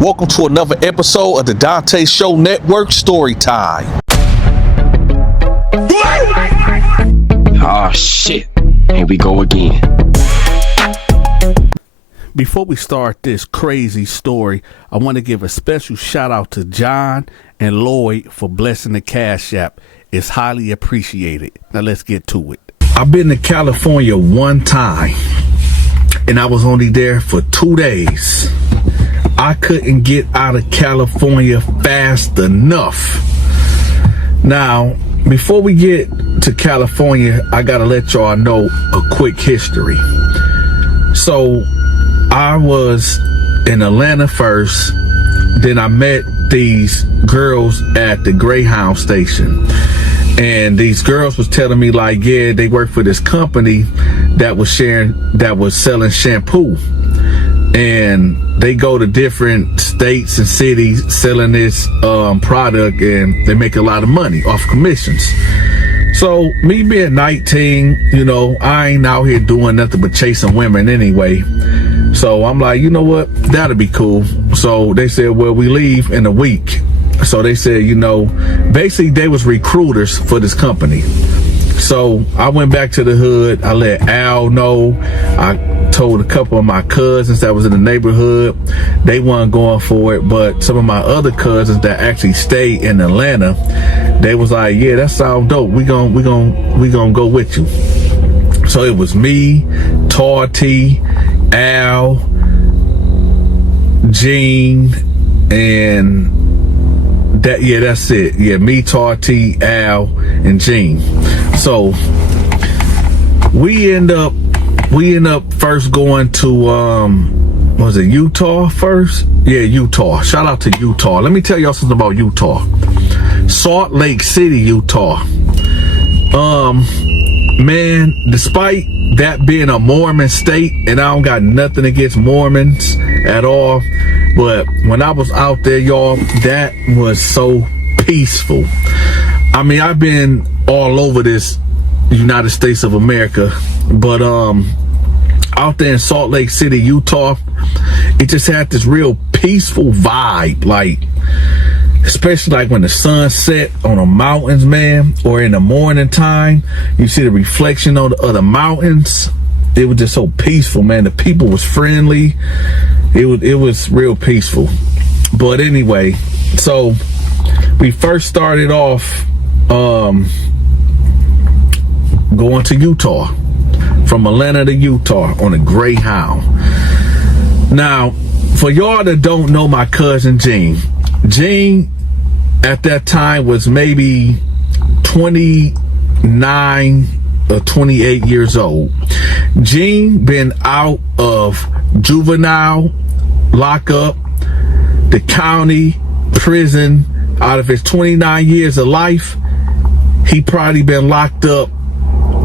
Welcome to another episode of the Donta Show Network Story Time. Oh shit, here we go again. Before we start this crazy story, I want to give a special shout out to John and Lloyd for blessing the Cash App. It's highly appreciated. Now let's get to it. I've been to California one time, and I was only there for 2 days. I couldn't get out of California fast enough. Now, before we get to California, I gotta let y'all know a quick history. So, I was in Atlanta first, then I met these girls at the Greyhound station. And these girls was telling me like, yeah, they work for this company that was selling shampoo. And they go to different states and cities selling this product, and they make a lot of money off commissions. So me being 19, you know, I ain't out here doing nothing but chasing women anyway. So I'm like, you know what, that'll be cool. So they said, well, we leave in a week. So they said, you know, basically they was recruiters for this company. So I went back to the hood. I let Al know. I told a couple of my cousins that was in the neighborhood. They weren't going for it, but some of my other cousins that actually stayed in Atlanta, they was like, yeah, that sounds dope. We gonna go with you. So it was me, Tarty, Al, Gene, and that's it. Yeah, me, Tarty, Al, and Gene. So we end up first going to was it Utah first? Yeah, Utah. Shout out to Utah. Let me tell y'all something about Utah. Salt Lake City, Utah. Man, despite that being a Mormon state, and I don't got nothing against Mormons at all, but when I was out there, y'all, that was so peaceful. I mean, I've been all over this United States of America, but out there in Salt Lake City, Utah, it just had this real peaceful vibe, like, especially like when the sun set on the mountains, man, or in the morning time, you see the reflection of the mountains. It was just so peaceful, man. The people was friendly. It was real peaceful. But anyway, so we first started off going to Utah, from Atlanta to Utah on a Greyhound. Now, for y'all that don't know my cousin Gene at that time was maybe 29 or 28 years old. Gene been out of juvenile lockup, the county prison. Out of his 29 years of life, he probably been locked up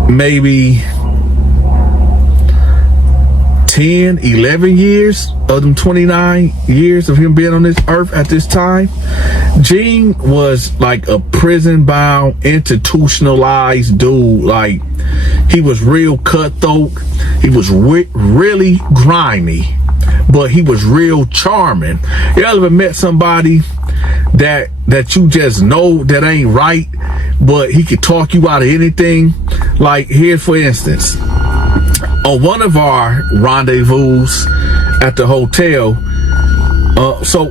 maybe 10, 11 years of them 29 years of him being on this earth at this time. Gene was like a prison-bound, institutionalized dude. Like, he was real cutthroat. He was really grimy, but he was real charming. You ever met somebody that you just know that ain't right, but he could talk you out of anything? Like, here, for instance, on one of our rendezvous at the hotel, so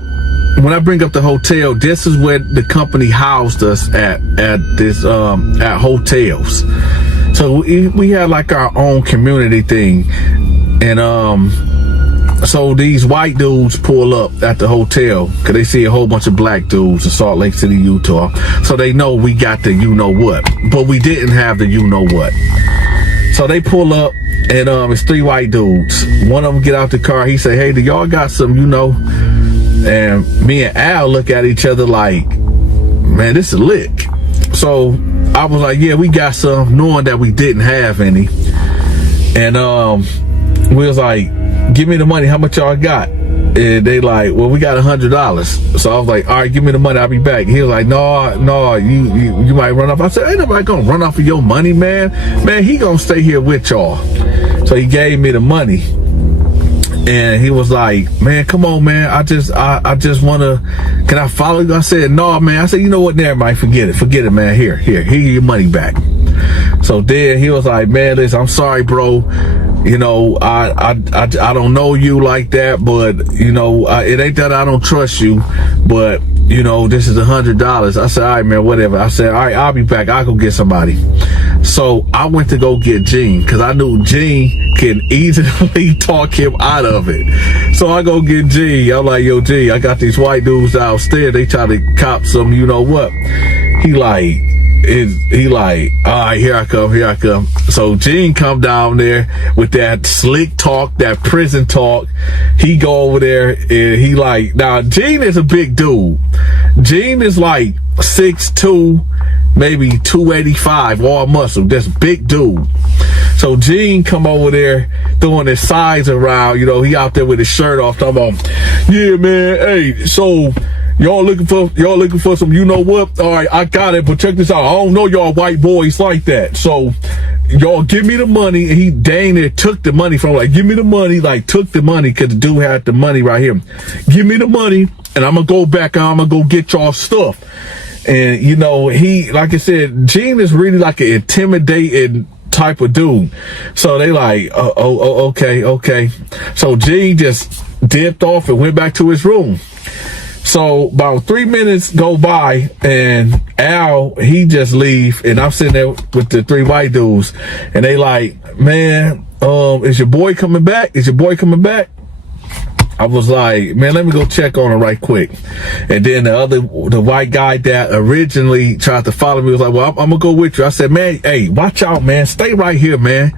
when I bring up the hotel, this is where the company housed us at hotels. So we had like our own community thing, and so these white dudes pull up at the hotel because they see a whole bunch of black dudes in Salt Lake City, Utah. So they know we got the you-know-what, but we didn't have the you-know-what. So they pull up, and it's 3 white dudes. One of them get out the car. He say, hey, do y'all got some, you know? And me and Al look at each other like, man, this is lick. So I was like, yeah, we got some, knowing that we didn't have any. And we was like, give me the money. How much y'all got? And they like, well, we got $100. So I was like, all right, give me the money. I'll be back. He was like, no, you might run off. I said, ain't nobody gonna run off of your money, man. Man, he gonna stay here with y'all. So he gave me the money. And he was like, man, come on, man. I just want to, can I follow you? I said, no, man. I said, you know what? Never mind. Forget it, man. Here your money back. So then he was like, man, listen, I'm sorry, bro. You know, I don't know you like that, but you know, it ain't that I don't trust you, but you know, this is $100. I said, all right, man, whatever. I said, all right, I'll be back. I'll go get somebody. So I went to go get Gene because I knew Gene can easily talk him out of it. So I go get Gene. I'm like, yo, Gene, I got these white dudes downstairs. They try to cop some, you know what? He like, all right, here I come. So Gene come down there with that slick talk, that prison talk. He go over there and he like, now Gene is a big dude. Gene is like 6'2", maybe 285, all muscle. That's big dude. So Gene come over there throwing his sides around, you know, he out there with his shirt off talking about, yeah, man, hey, so y'all looking for some, you know what? All right, I got it, but check this out. I don't know y'all white boys like that. So y'all give me the money. And he dang near took the money from, like, give me the money, like took the money because the dude had the money right here. Give me the money and I'm going to go back and I'm going to go get y'all stuff. And, you know, he, like I said, Gene is really like an intimidating type of dude. So they like, okay. So Gene just dipped off and went back to his room. So about 3 minutes go by and Al, he just leave and I'm sitting there with the three white dudes and they like, man, is your boy coming back? I was like, man, let me go check on him right quick. And then the white guy that originally tried to follow me was like, well, I'm gonna go with you. I said, man, hey, watch out, man. Stay right here, man.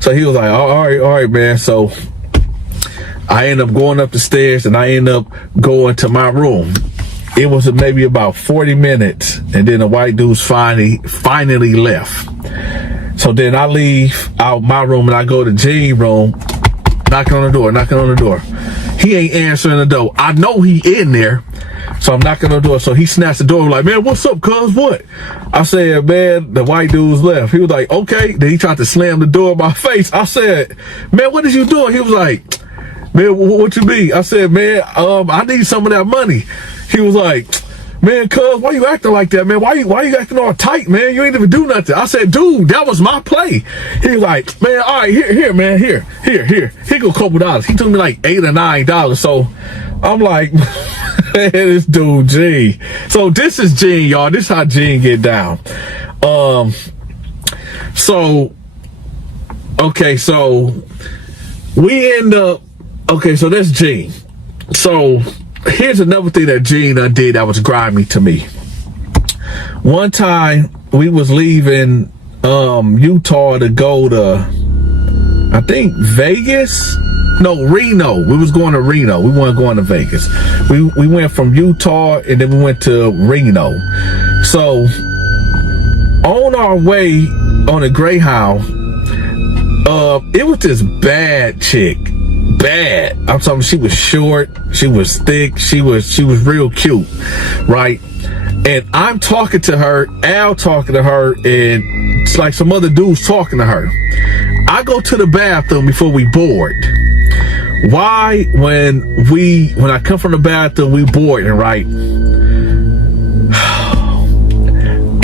So he was like, all right, man. So I end up going up the stairs and I end up going to my room. It was maybe about 40 minutes and then the white dudes finally left. So then I leave out my room and I go to Gene's room, knocking on the door. He ain't answering the door. I know he in there, so I'm knocking on the door. So he snatched the door like, man, what's up, cuz, what? I said, man, the white dudes left. He was like, okay. Then he tried to slam the door in my face. I said, man, what is you doing? He was like, man, what you mean? I said, man, I need some of that money. He was like, man, cuz, why you acting like that, man? Why you acting all tight, man? You ain't even do nothing. I said, dude, that was my play. He was like, man, all right, here, man, here. Here go a couple dollars. He took me like $8 or $9. So I'm like, man, this dude, Gene. So this is Gene, y'all. This is how Gene get down. So we end up, so that's Gene. So here's another thing that Gene did that was grimy to me. One time we was leaving Utah to go to, I think, Vegas. No, Reno. We was going to Reno. We weren't going to Vegas. We went from Utah and then we went to Reno. So on our way on a Greyhound, it was this bad chick. Bad. I'm talking, she was short, she was thick, she was real cute, right? And I'm talking to her, Al talking to her, and it's like some other dudes talking to her. I go to the bathroom before we board. Why? When I come from the bathroom, we boarding, right?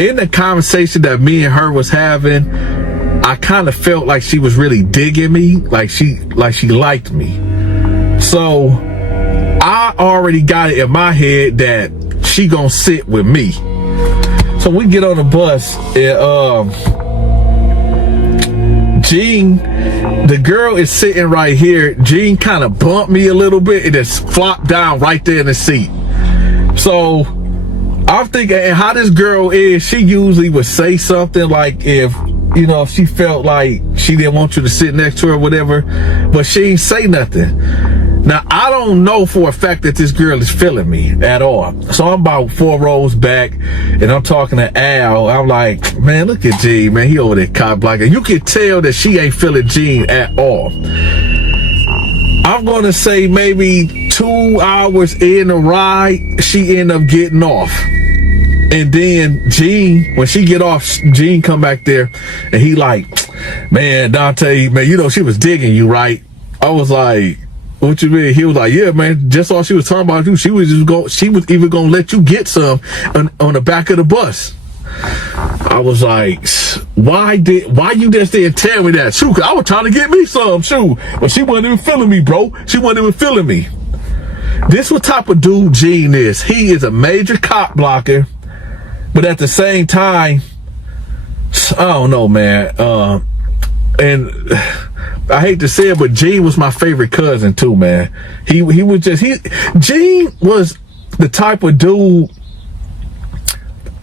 In the conversation that me and her was having, I kind of felt like she was really digging me, like she liked me. So I already got it in my head that she gonna sit with me. So we get on the bus and Gene, the girl is sitting right here. Gene kind of bumped me a little bit and just flopped down right there in the seat. So I'm thinking, and how this girl is, she usually would say something like if she felt like she didn't want you to sit next to her or whatever, but she ain't say nothing. Now, I don't know for a fact that this girl is feeling me at all. So I'm about 4 rows back, and I'm talking to Al. I'm like, man, look at Gene, man. He over there cop blocking. You can tell that she ain't feeling Gene at all. I'm going to say maybe 2 hours in the ride, she ended up getting off. And then Gene, when she get off, Gene come back there and he like, man, Donta, man, she was digging you, right? I was like, What you mean? He was like, yeah, man, just all she was talking about you. She was even gonna let you get some on the back of the bus. I was like, why you just didn't tell me that? Shoot, 'cause I was trying to get me some, shoot. But she wasn't even feeling me, bro. She wasn't even feeling me. This what type of dude Gene is. He is a major cop blocker, but at the same time, I don't know, man. And I hate to say it, but Gene was my favorite cousin too, man. Gene was the type of dude,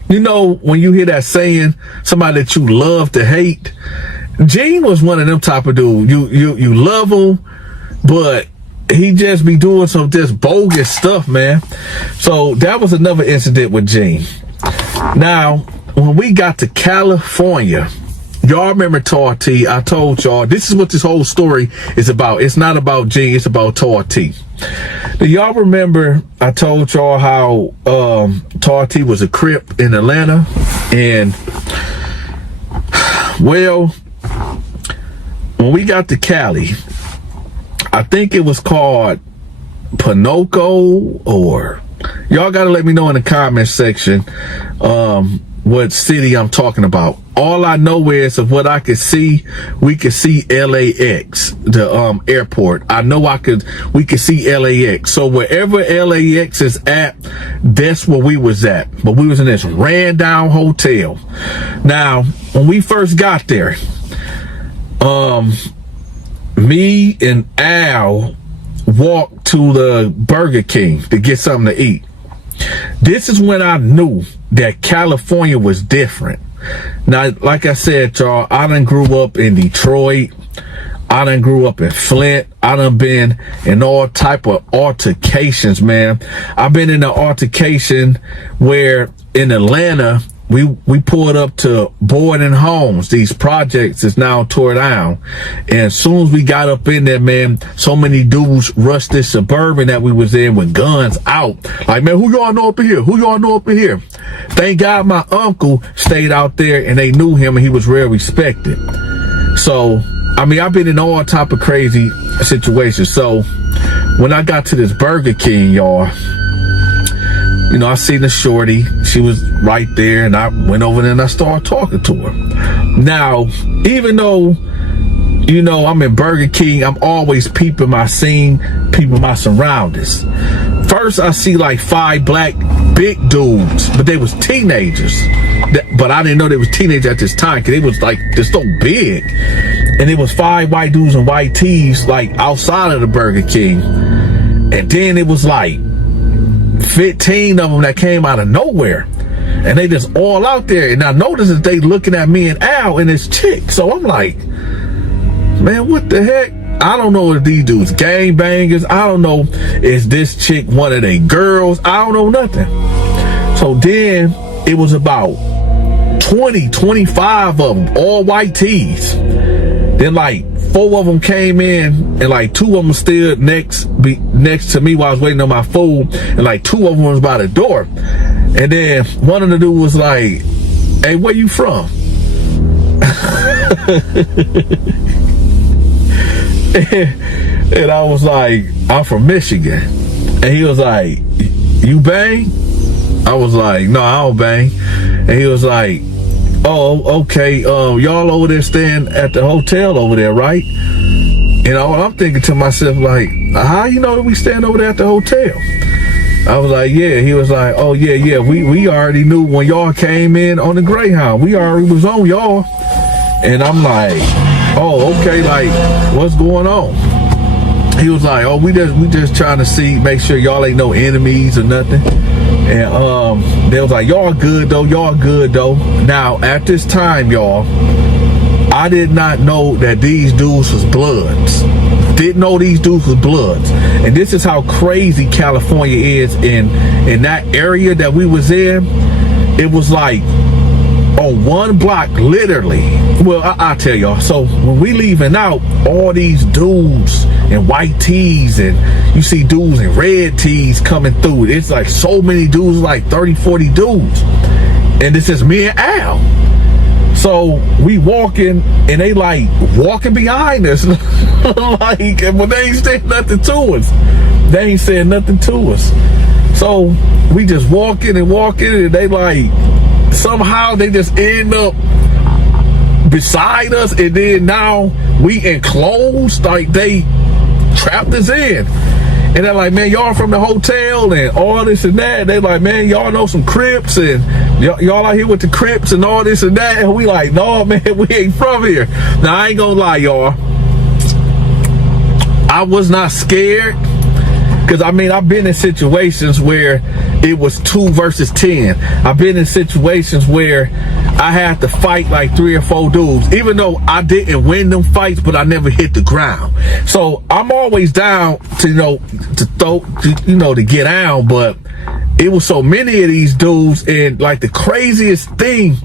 you know, when you hear that saying, somebody that you love to hate. Gene was one of them type of dude. You love him, but he just be doing some just bogus stuff, man. So that was another incident with Gene. Now, when we got to California, y'all remember Tar T? I told y'all, this is what this whole story is about. It's not about Gene, it's about Tar T. Do y'all remember I told y'all how Tar T was a Crip in Atlanta? And, well, when we got to Cali, I think it was called Pinoco, or y'all gotta let me know in the comment section what city I'm talking about. All I know is of what I could see, we could see LAX, the airport. I know we could see LAX. So wherever LAX is at, that's where we was at. But we was in this ran down hotel. Now, when we first got there, me and Al walked to the Burger King to get something to eat. This is when I knew that California was different. Now, like I said, y'all, I done grew up in Detroit. I done grew up in Flint. I done been in all type of altercations, man. I've been in an altercation where in Atlanta, we pulled up to boarding homes. These projects is now tore down. And as soon as we got up in there, man, so many dudes rushed this Suburban that we was in with guns out. Like, man, who y'all know up in here? Who y'all know up in here? Thank God my uncle stayed out there and they knew him and he was real respected. So, I mean, I've been in all type of crazy situations. So, when I got to this Burger King, y'all, you know, I seen the shorty. She was right there, and I went over there and I started talking to her. Now, even though, you know, I'm in Burger King, I'm always peeping my scene, peeping my surroundings. First, I see like 5 black big dudes, but they was teenagers. But I didn't know they was teenagers at this time, because they was like just so big. And it was 5 white dudes and white tees like outside of the Burger King. And then it was like 15 of them that came out of nowhere, and they just all out there. And I noticed that they looking at me and Al and this chick. So I'm like, man, what the heck? I don't know if these dudes gangbangers. I don't know, is this chick one of they girls? I don't know nothing. So then it was about 25 of them, all white tees. Then like 4 of them came in, and like 2 of them stood next to me while I was waiting on my food, and like 2 of them was by the door. And then one of the dudes was like, hey, where you from? And I was like, I'm from Michigan. And he was like, you bang? I was like, no, I don't bang. And he was like, oh, okay, y'all over there staying at the hotel over there, right? You know, I'm thinking to myself, like, how you know that we staying over there at the hotel? I was like, yeah. He was like, oh, yeah, we already knew when y'all came in on the Greyhound. We already was on y'all. And I'm like, oh, okay, like, what's going on? He was like, oh, we just trying to make sure y'all ain't no enemies or nothing. And they was like, y'all good though. Now, at this time, y'all, I did not know that these dudes was Bloods. Didn't know these dudes was Bloods. And this is how crazy California is. In that area that we was in, it was like on one block, literally. Well, I'll tell y'all. So when we leaving out, all these dudes in white tees, and you see dudes in red tees coming through. It's like so many dudes, like 30, 40 dudes. And this is me and Al. So we walking, and they like walking behind us, like, but they ain't saying nothing to us. They ain't saying nothing to us. So we just walking, and they like, somehow they just end up beside us, and then now we enclosed, like they trapped us in. And they're like, man, y'all from the hotel and all this and that. They like, man, y'all know some Crips, and y'all out here with the Crips and all this and that. And we like, no, man, we ain't from here. Now, I ain't gonna lie, y'all. I was not scared. Because, I mean, I've been in situations where it was 2 versus 10. I've been in situations where I had to fight like 3 or 4 dudes, even though I didn't win them fights, but I never hit the ground. So I'm always down to, to get down, but it was so many of these dudes, and like the craziest thing,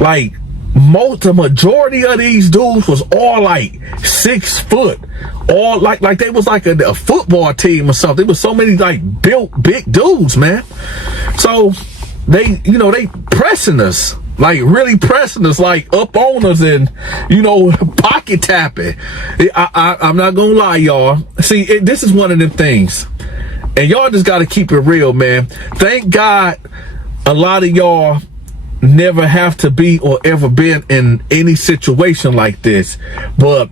like, the majority of these dudes was all like 6 foot, all like they was like a football team or something. There was so many like built big dudes, man. So they pressing us, like really pressing us, like up on us, and pocket tapping. I'm not gonna lie, y'all. See, this is one of them things, and y'all just got to keep it real, man. Thank God, a lot of y'all never have to be or ever been in any situation like this. But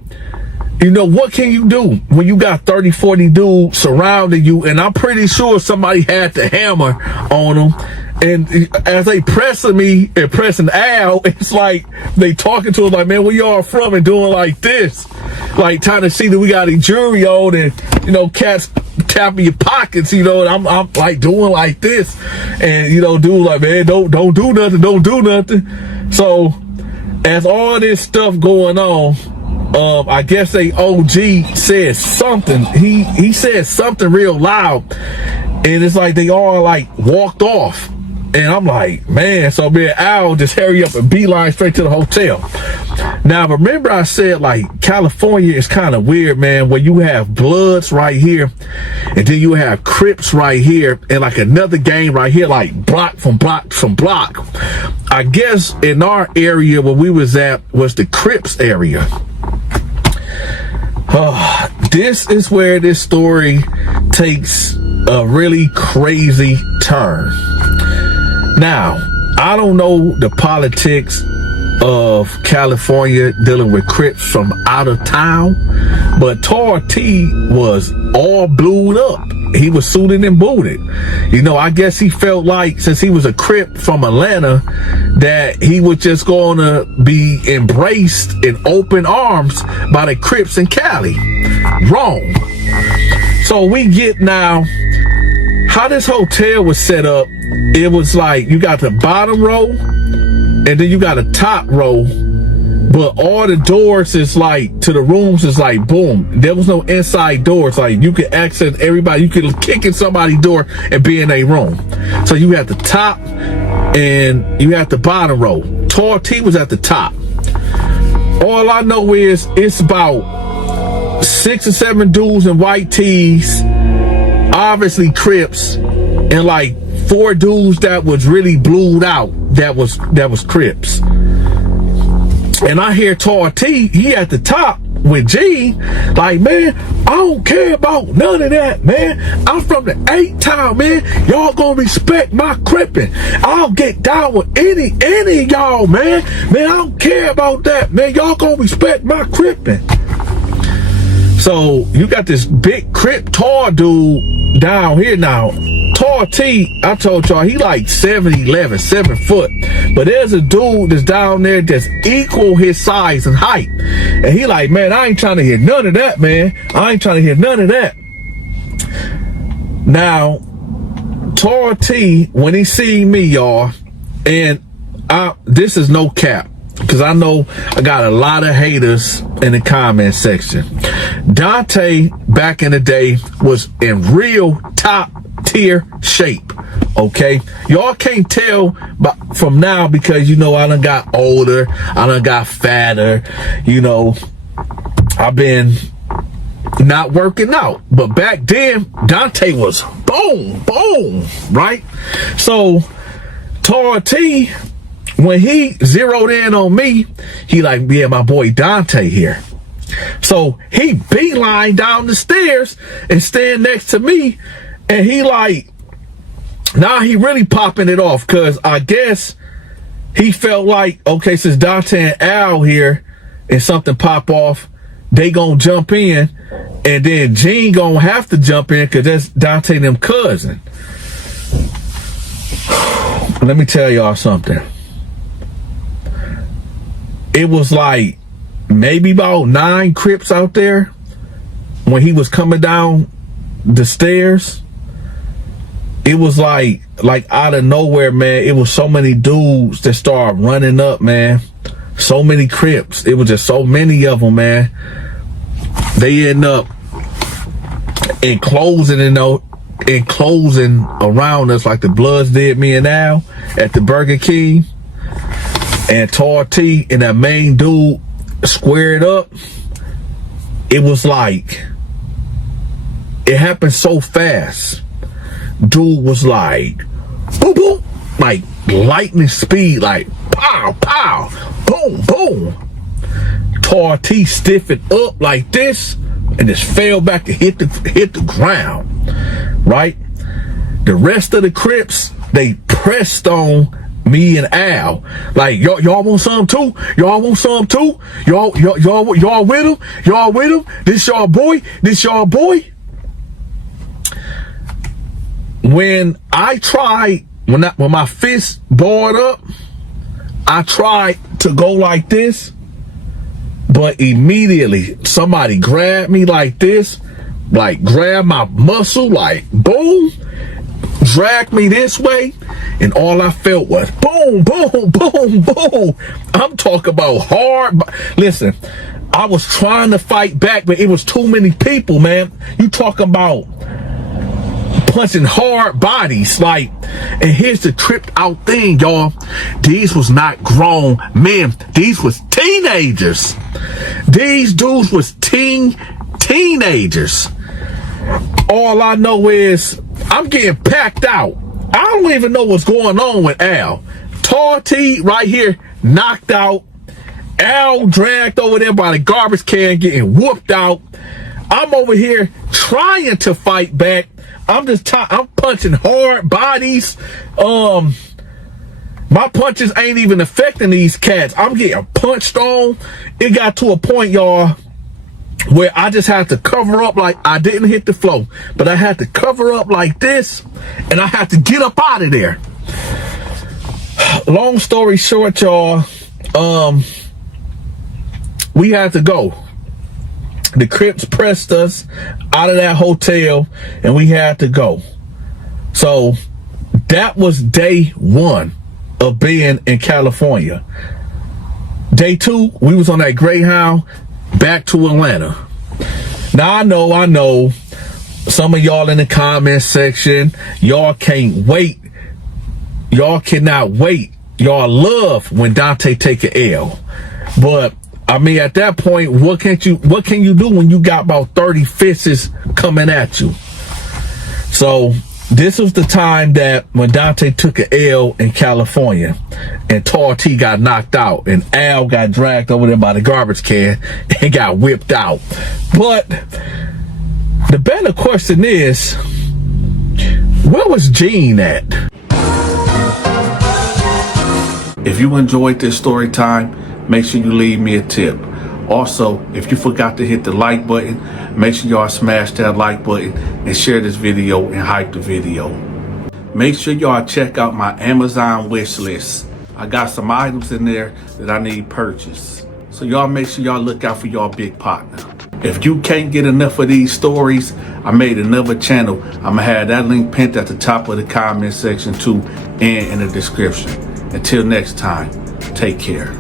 what can you do when you got 30, 40 dudes surrounding you? And I'm pretty sure somebody had the hammer on them. And as they pressing me and pressing Al, it's like they talking to us like, man, where y'all from? And doing like this, like trying to see that we got a jury on, and cats tapping your pockets, and I'm like doing like this, and dude like, man, don't do nothing. So as all this stuff going on, I guess they OG said something. He said something real loud, and it's like they all like walked off. And I'm like, man, so me and Al just hurry up and beeline straight to the hotel. Now, remember I said, like, California is kind of weird, man, where you have Bloods right here, and then you have Crips right here, and like another gang right here, like block from block from block. I guess in our area where we was at was the Crips area. This is where this story takes a really crazy turn. Now, I don't know the politics of California dealing with Crips from out of town, but Tor T was all blued up. He was suited and booted. I guess he felt like, since he was a Crip from Atlanta, that he was just going to be embraced in open arms by the Crips in Cali. Wrong. So we get now how this hotel was set up. It was like you got the bottom row, and then you got a top row, but all the doors is like to the rooms is like boom. There was no inside doors. Like you could access everybody. You could kick in somebody's door and be in a room. So you had the top and you had the bottom row. Tor T was at the top. All I know is it's about 6 or 7 dudes in white tees, obviously Crips, and like 4 dudes that was really blued out that was Crips. And I hear Tor T, he at the top with G, like, man, I don't care about none of that, man. I'm from the 8 town, man. Y'all gonna respect my crippin'. I'll get down with any of y'all, man. Man, I don't care about that, man. Y'all gonna respect my crippin'. So you got this big Crip Tor dude down here now. Tor T, I told y'all, he like 7'11", 7 foot. But there's a dude that's down there that's equal his size and height. And he like, man, I ain't trying to hear none of that, man. I ain't trying to hear none of that. Now, Tor T, when he seen me, y'all, and this is no cap, because I know I got a lot of haters in the comment section. Donta, back in the day, was in real top tier shape. Okay, y'all can't tell from now because I done got older, I done got fatter, I've been not working out. But back then, Donta was boom, right? So Tor T, when he zeroed in on me, he like, yeah, my boy Donta here. So he beeline down the stairs and stand next to me, and he like, now he really popping it off, because I guess he felt like, okay, since Donta and Al here and something pop off, they gonna jump in, and then Gene gonna have to jump in because that's Donta and them cousin. Let me tell y'all something. It was like maybe about 9 Crips out there when he was coming down the stairs. It was like out of nowhere, man. It was so many dudes that started running up, man. So many Crips. It was just so many of them, man. They end up enclosing around us like the Bloods did me and Al at the Burger King. And Tar T and that main dude squared up. It was like, it happened so fast. Dude was like, boom, boom, like lightning speed, like pow, pow, boom, boom. Tar T stiffened up like this and just fell back and hit the ground, right? The rest of the Crips, they pressed on me and Al, like, y'all want some too? Y'all want some too? Y'all with him? Y'all with him? This y'all boy? This y'all boy? When I tried, when my fist barred up, I tried to go like this, but immediately somebody grabbed me like this, like grabbed my muscle, like boom, dragged me this way, and all I felt was boom, boom, boom, boom. I'm talking about hard. Listen, I was trying to fight back, but it was too many people, man. You talking about punching hard bodies, like, and here's the tripped out thing, y'all. These was not grown men. These was teenagers. These dudes was teenagers. All I know is I'm getting packed out. I don't even know what's going on with Al. Tar T right here knocked out. Al dragged over there by the garbage can getting whooped out. I'm over here trying to fight back. I'm punching hard bodies. My punches ain't even affecting these cats. I'm getting punched on. It got to a point, y'all, where I just had to cover up, like I didn't hit the floor, but I had to cover up like this, and I had to get up out of there. Long story short, y'all, we had to go. The Crips pressed us out of that hotel, and we had to go. So that was day 1 of being in California. Day 2, we was on that Greyhound back to Atlanta. Now I know some of y'all in the comment section, y'all can't wait. Y'all cannot wait. Y'all love when Donta take an L. But I mean, at that point, what can you do when you got about 30 fists coming at you? So this was the time that when Donta took an L in California, and Tar T got knocked out, and Al got dragged over there by the garbage can and got whipped out. But the better question is, where was Gene at? If you enjoyed this story time, make sure you leave me a tip. Also, if you forgot to hit the like button, make sure y'all smash that like button and share this video and hype the video. Make sure y'all check out my Amazon wish list. I got some items in there that I need purchased. So y'all make sure y'all look out for y'all big partner. If you can't get enough of these stories, I made another channel. I'm gonna have that link pinned at the top of the comment section too, and in the description. Until next time, take care.